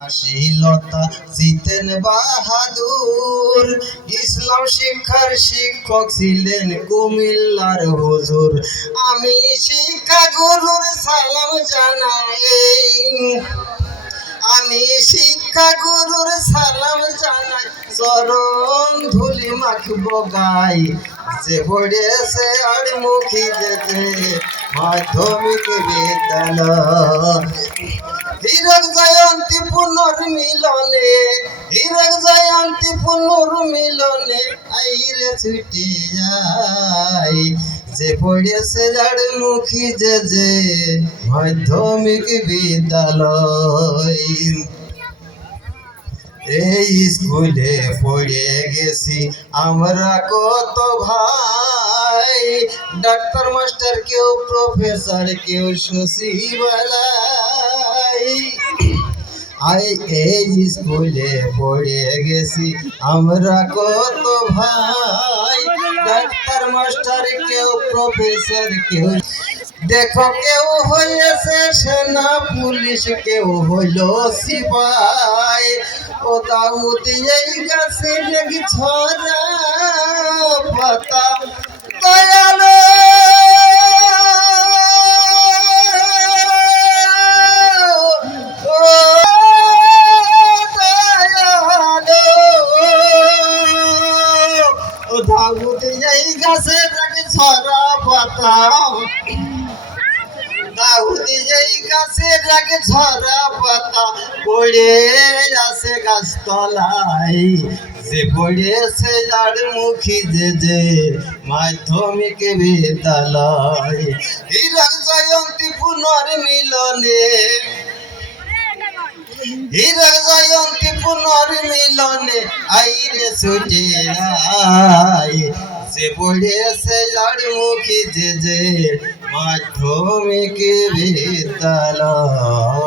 শ্রীলতা জিতেন বাহাদুর ইসলাম শিক্ষার শিক্ষক ছিলেন কুমিল্লার হুজুর। আমি শিক্ষা গুরুর সালাম জানাই, আমি শিক্ষা গুরুর সালাম জানাই, চরণ ধুলি মাখবো গাই। যে পড়েছে আর মুখী যেতে মাধ্যমিক বিদ্যালয়। হীরক জয়ন্তী পুনর্মিলনে, হীরক জয়ন্তী পুনর্মিলনে আইরে ছুটে যাই। যে পড়েছে যার মুখী যে মাধ্যমিক বিদ্যালয়। এই স্কুলে পড়ে গেছি আমরা কত ভাই, ডাক্তার মাস্টার কেউ প্রফেসর কেউ সচিবালয়। এই স্কুলে পড়ে গেছি আমরা কত ভাই, ডাক্তার মাস্টার কেউ প্রফেসর কেউ। দেখো কেউ হয়েছে সেনা পুলিশ কেউ হইল সিপাই। ও দাউদি এই গাছে লেগে ছড়া পাতা দয়ালো দাউদি এই গাছে লেগে ছড়া পাতা, দাউদি এই গাছে লাগে ঝরা পাতা পড়ে আছে গাছতলায়। যে পড়েছে যার মুখী যে মাধ্যমিক বিদ্যালয়। হীরক জয়ন্তী পুনর্মিলনে, হীরক জয়ন্তী পুনর্মিলনে আইরে ছুটে আয়। যে পড়েছে যার মুখী যে মাধ্যমিক বিদ্যালয়।